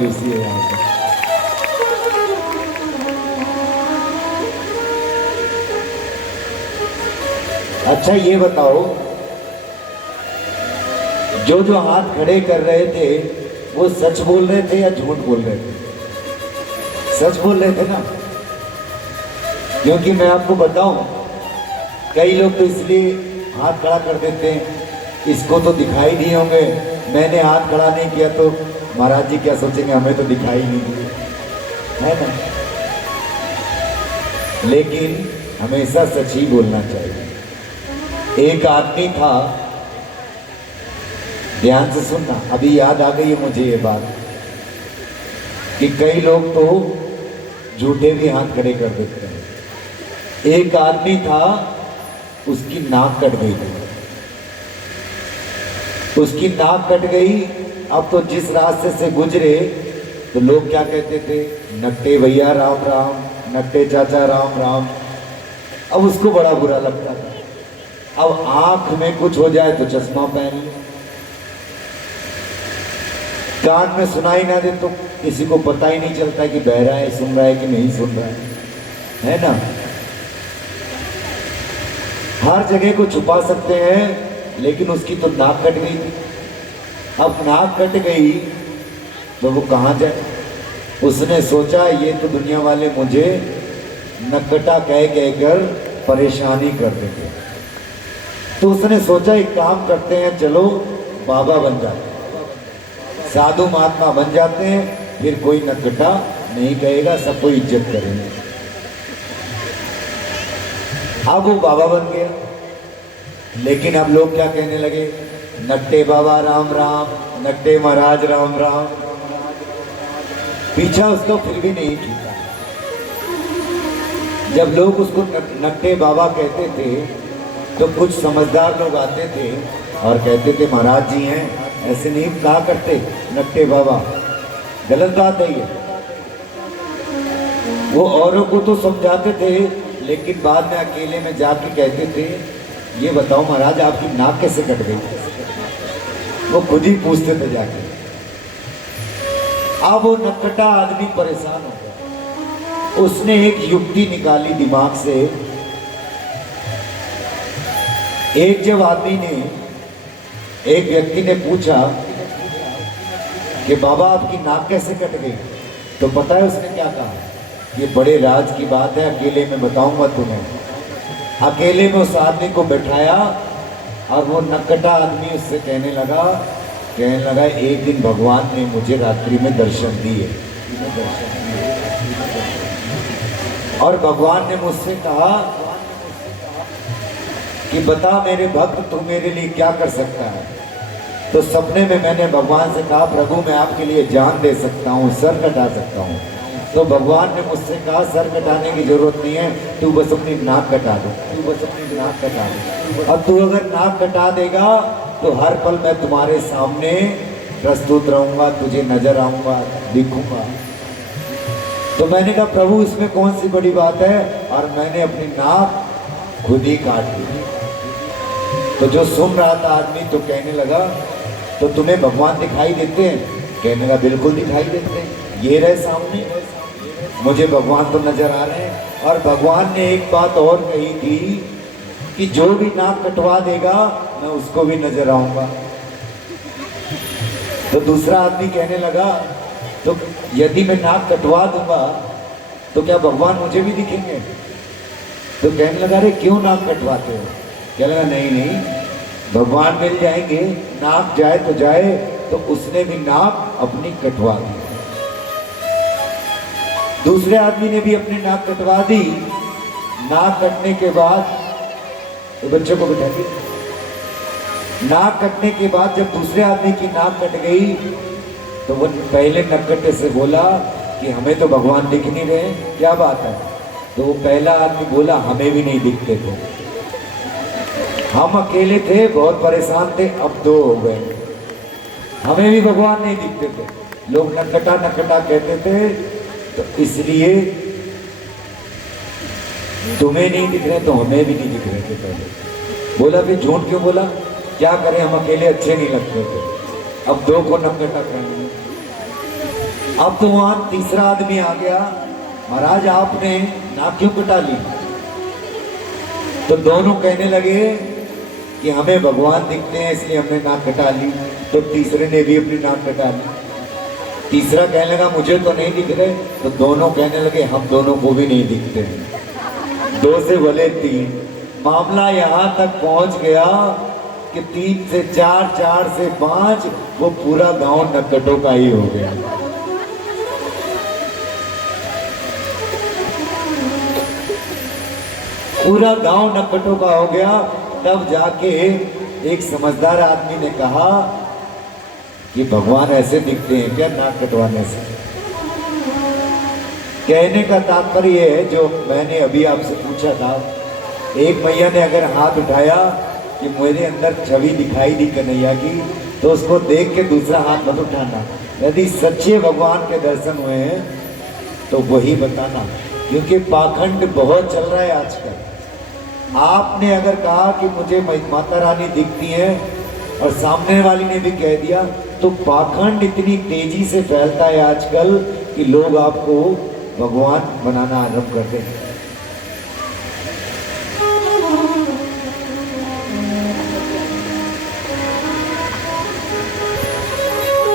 कंजूसी है यहाँ पे। अच्छा ये बताओ, जो जो हाथ खड़े कर रहे थे वो सच बोल रहे थे या झूठ बोल रहे थे? सच बोल रहे थे ना। क्योंकि मैं आपको बताऊं, कई लोग तो इसलिए हाथ खड़ा कर देते हैं, इसको तो दिखाई नहीं होंगे, मैंने हाथ खड़ा नहीं किया तो महाराज जी क्या सोचेंगे, हमें तो दिखाई नहीं दिए, है ना। लेकिन हमेशा सच ही बोलना चाहिए। एक आदमी था, ध्यान से सुनना, अभी याद आ गई है मुझे ये बात, कि कई लोग तो झूठे भी हाथ खड़े कर देते हैं। एक आदमी था, उसकी नाक कट गई थी, उसकी नाक कट गई। अब तो जिस रास्ते से गुजरे तो लोग क्या कहते थे, नट्टे भैया राम राम, नट्टे चाचा राम राम। अब उसको बड़ा बुरा लगता था। अब आंख में कुछ हो जाए तो चश्मा पहन ले, कान में सुनाई ना दे तो किसी को पता ही नहीं चलता कि बह रहा है, सुन रहा है कि नहीं सुन रहा है ना। हर जगह को छुपा सकते हैं, लेकिन उसकी तो नाक कट गई थी। अब नाक कट गई तो वो कहाँ जाए। उसने सोचा ये तो दुनिया वाले मुझे नकटा कह कहकर परेशानी कर देंगे। तो उसने सोचा एक काम करते हैं, चलो बाबा बन जाते हैं, साधु महात्मा बन जाते हैं, फिर कोई नकटा नहीं कहेगा, सबको इज्जत करेंगे। अब वो बाबा बन गया, लेकिन अब लोग क्या कहने लगे, नट्टे बाबा राम राम, नट्टे महाराज राम राम। पीछा उसको फिर भी नहीं छूटा। जब लोग उसको नट्टे बाबा कहते थे तो कुछ समझदार लोग आते थे और कहते थे महाराज जी हैं, ऐसे नहीं कहा करते नट्टे बाबा, गलत बात है ये। वो औरों को तो समझाते थे, लेकिन बाद में अकेले में जाके कहते थे, ये बताओ महाराज आपकी नाक कैसे कट गई। वो खुद ही पूछते थे जाके। अब वो नकटा आदमी परेशान हो गया। उसने एक युक्ति निकाली दिमाग से। एक जब आदमी ने, एक व्यक्ति ने पूछा कि बाबा आपकी नाक कैसे कट गई, तो पता है उसने क्या कहा, ये बड़े राज की बात है, अकेले में बताऊंगा तुम्हें। अकेले में उस आदमी को बैठाया और वो नकटा आदमी उससे कहने लगा एक दिन भगवान ने मुझे रात्रि में दर्शन दिए और भगवान ने मुझसे कहा कि बता मेरे भक्त तू मेरे लिए क्या कर सकता है। तो सपने में मैंने भगवान से कहा, प्रभु मैं आपके लिए जान दे सकता हूँ, सर कटा सकता हूँ। तो भगवान ने मुझसे कहा सर कटाने की जरूरत नहीं है, तू बस अपनी नाक कटा दो, तू बस अपनी नाक कटा दो। और तू अगर नाक कटा देगा तो हर पल मैं तुम्हारे सामने प्रस्तुत रहूंगा, तुझे नजर आऊंगा, दिखूंगा। तो मैंने कहा प्रभु इसमें कौन सी बड़ी बात है, और मैंने अपनी नाक खुद ही काट दी। तो जो सुन रहा था आदमी तो कहने लगा, तो तुम्हें भगवान दिखाई देते हैं? कहने लगा बिल्कुल दिखाई देते हैं, ये रहे सामने, मुझे भगवान तो नजर आ रहे हैं। और भगवान ने एक बात और कही थी कि जो भी नाक कटवा देगा मैं उसको भी नजर आऊंगा। तो दूसरा आदमी कहने लगा, तो यदि मैं नाक कटवा दूंगा तो क्या भगवान मुझे भी दिखेंगे? तो कहने लगा अरे क्यों नाक कटवाते हो? कहने लगा नहीं, भगवान मिल जाएंगे, नाक जाए तो जाए। तो उसने भी नाक अपनी कटवा दी। दूसरे आदमी ने भी अपनी नाक कटवा दी। नाक कटने के बाद तो बच्चों को बिठा दिया। नाक कटने के बाद जब दूसरे आदमी की नाक कट गई तो वो पहले नक्कटे से बोला कि हमें तो भगवान दिख नहीं रहे, क्या बात है? तो वो पहला आदमी बोला हमें भी नहीं दिखते थे, हम अकेले थे, बहुत परेशान थे, अब दो हो गए, हमें भी भगवान नहीं दिखते थे। लोग नकटा नकटा कहते थे, तो इसलिए तुम्हें नहीं दिख रहे तो हमें भी नहीं दिख रहे थे पहले। बोला फिर झूठ क्यों बोला? क्या करें, हम अकेले अच्छे नहीं लगते थे, अब दो को नकटा करेंगे। अब तो वहां तीसरा आदमी आ गया, महाराज आपने नाक क्यों कटा ली? तो दोनों कहने लगे कि हमें भगवान दिखते हैं इसलिए हमने नाक कटा ली। तो तीसरे ने भी अपनी नाक कटा ली। तीसरा कहने लगा मुझे तो नहीं दिख रहे। तो दोनों कहने लगे हम दोनों को भी नहीं दिखते हैं। 2 से भले 3। मामला यहाँ तक पहुंच गया कि 3 से 4, 4 से 5, वो पूरा गांव नक्कटों का ही हो गया। पूरा गांव नक्कटों का हो गया। तब जाके एक समझदार आदमी ने कहा कि भगवान ऐसे दिखते हैं क्या नाक कटवाने से? कहने का तात्पर्य है जो मैंने अभी आपसे पूछा था, एक मैया ने अगर हाथ उठाया कि मेरे अंदर छवि दिखाई दी कन्हैया की, तो उसको देख के दूसरा हाथ मत उठाना। यदि सच्चे भगवान के दर्शन हुए हैं तो वही बताना, क्योंकि पाखंड बहुत चल रहा है आजकल। आपने अगर कहा कि मुझे माता रानी दिखती है और सामने वाली ने भी कह दिया, तो पाखंड इतनी तेजी से फैलता है आजकल कि लोग आपको भगवान बनाना आरंभ करते हैं।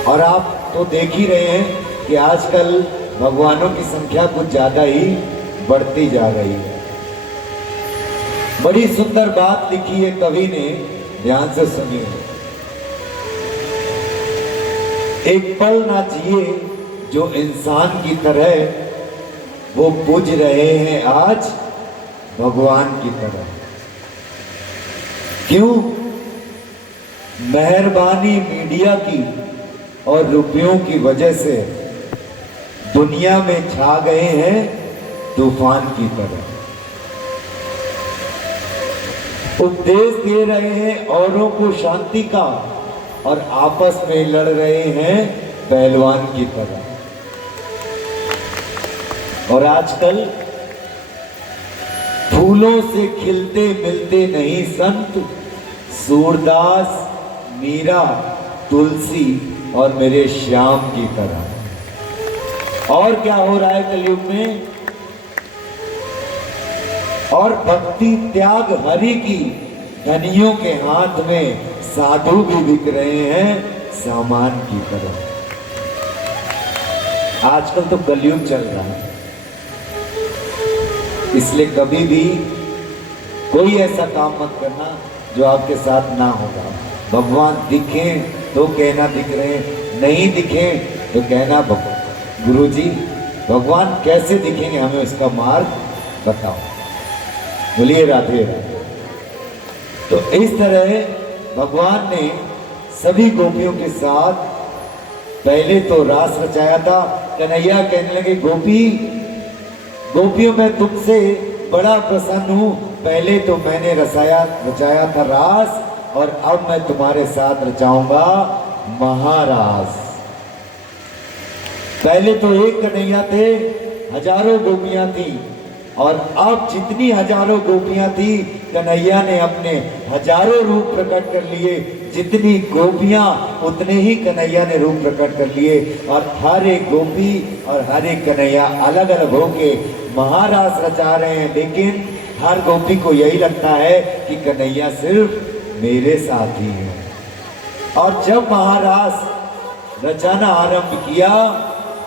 और आप तो देख ही रहे हैं कि आजकल भगवानों की संख्या कुछ ज्यादा ही बढ़ती जा रही है। बड़ी सुंदर बात लिखी है कवि ने, ध्यान से सुनिए। एक पल ना जिए जो इंसान की तरह, वो बुझ रहे हैं आज भगवान की तरह। क्यों? मेहरबानी मीडिया की और रुपयों की वजह से दुनिया में छा गए हैं तूफान की तरह। उपदेश दे रहे हैं औरों को शांति का और आपस में लड़ रहे हैं पहलवान की तरह। और आजकल फूलों से खिलते मिलते नहीं संत, सूरदास, मीरा, तुलसी और मेरे श्याम की तरह। और क्या हो रहा है कलयुग में? और भक्ति त्याग हरि की धनियों के हाथ में साधु भी बिक रहे हैं सामान की तरह। आजकल तो कलयुग चल रहा है, इसलिए कभी भी कोई ऐसा काम मत करना जो आपके साथ ना होगा। भगवान दिखे तो कहना दिख रहे हैं, नहीं दिखे तो कहना गुरुजी भगवान कैसे दिखेंगे, हमें उसका मार्ग बताओ। बोलिए राधे राधे। तो इस तरह भगवान ने सभी गोपियों के साथ पहले तो रास रचाया था। कन्हैया कहने लगे गोपी गोपियों मैं तुमसे बड़ा प्रसन्न हूं, पहले तो मैंने रचाया था रास और अब मैं तुम्हारे साथ रचाऊंगा महारास। पहले तो एक कन्हैया थे, हजारों गोपियां थी, और अब जितनी हजारों गोपियां थी कन्हैया ने अपने हजारों रूप प्रकट कर लिए। जितनी गोपियां उतने ही कन्हैया ने रूप प्रकट कर लिए, और हर एक गोपी और हर एक कन्हैया अलग अलग होके महारास रचा रहे हैं। लेकिन हर गोपी को यही लगता है कि कन्हैया सिर्फ मेरे साथ ही है। और जब महारास रचाना आरंभ किया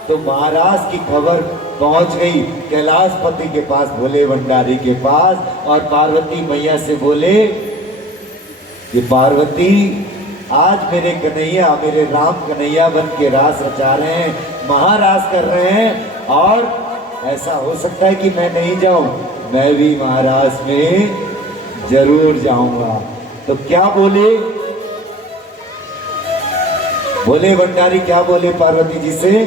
तो महाराज की खबर पहुंच गई कैलाशपति के पास, भोले भंडारी के पास, और पार्वती मैया से बोले कि पार्वती आज मेरे कन्हैया, मेरे राम कन्हैया बन के रास रचा रहे हैं, महारास कर रहे हैं, और ऐसा हो सकता है कि मैं नहीं जाऊं, मैं भी महारास में जरूर जाऊंगा। तो क्या बोले भोले भंडारी, क्या बोले पार्वती जी से?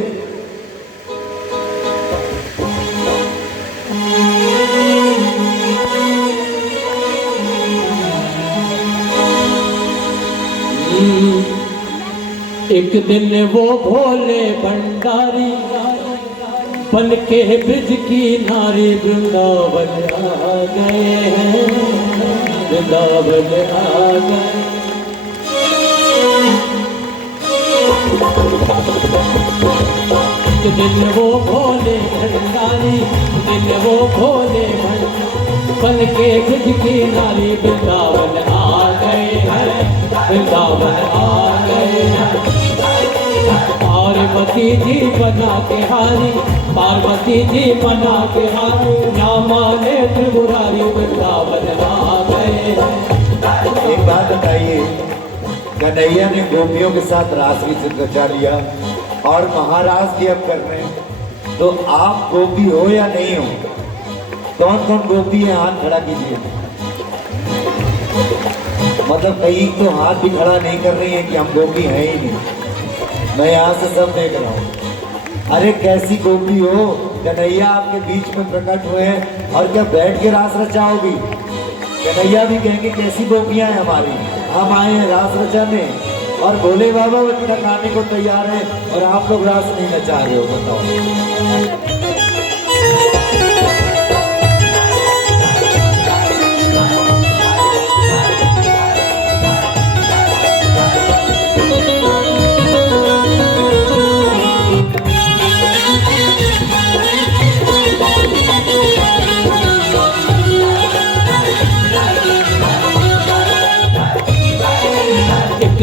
एक दिन वो भोले भंडारी बन के ब्रिज की नारी वृंदावन आ गए हैं, वृंदावन आ गए। एक दिन वो भोले भंडारी, दिन वो भोले भंडारी बन के ब्रज की नारी वृंदावन आ गए हैं, वृंदावन आ गए हैं। पार्वती जी बना के हारी, पार्वती जी बना के हारी, ना माने त्रिपुरारी वृंदावन आ गए हैं। एक बात बताइए, कन्हैया ने गोपियों के साथ रास भी रचा लिया और महाराज की अब कर रहे हैं, तो आप गोपी हो या नहीं हो? कौन कौन गोपी है हाथ खड़ा कीजिए। मतलब कई तो हाथ भी खड़ा नहीं कर रही है कि हम गोपी हैं ही नहीं। मैं यहाँ से सब देख रहा हूँ। अरे कैसी गोपी हो, कन्हैया आपके बीच में प्रकट हुए हैं और क्या बैठ के रास रचाओगी? कन्हैया भी कहेंगे कैसी गोपियां हैं हमारी, हम आए हैं रास रचाने और भोले बाबा तक आने को तैयार है और आप लोग रास नहीं नचा रहे हो। बताओ।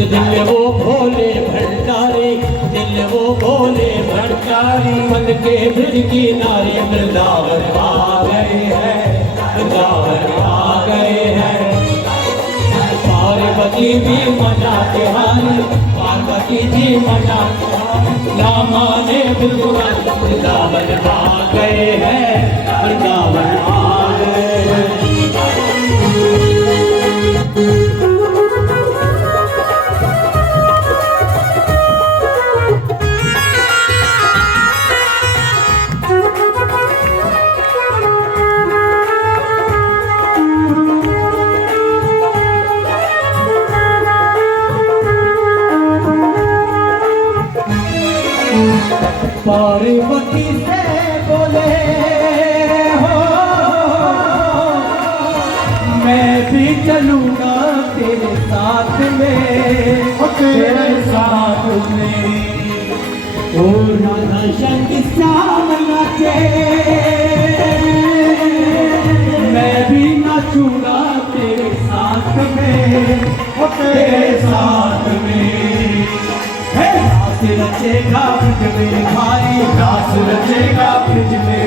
दिन वो भोले भंडारी, दिन वो भोले भंडारी बन के ब्रज की नारी वृंदावन आ गए हैं, वृंदावन आ गए हैं। पार्वती भी मना के हारी, पार्वती जी मना के हारी, ना माने त्रिपुरारी वृंदावन आ गए हैं, वृंदावन आ गए हैं। पार्वती से बोले हो मैं भी चलूंगा तेरे साथ में, तेरे साथ में। ओ राधा शंख श्याम नाचे, मैं भी नाचूंगा तेरे साथ में, तेरे साथ में। रास रचेगा ब्रज में भाई, रास रचेगा ब्रज में